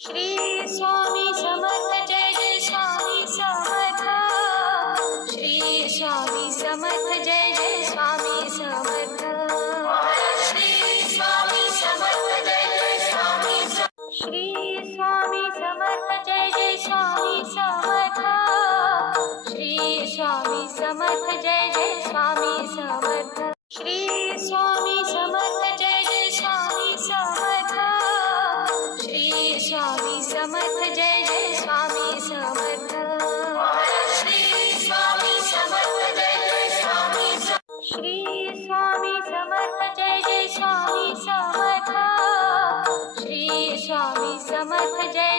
Shri Swami Samarth Jai Jai Swami Samarth. Shri Swami Samarth Jai Jai Swami Samarth. Shri Swami Samarth Jai Jai Swami Samarth. Shri Swami Samarth Jai Jai Swami Samarth. Shri Swami Samarth Jai Jai Swami Samarth. Shri Swami Samarth Jai Jai Swami Samarth. Shri Swami Samarth Jai Jai Swami Samarth. Shri Swami Samarth Jai Jai Swami Samarth. Shri Swami Samarth Jai Jai Swami Samarth. Shri Swami Samarth Jai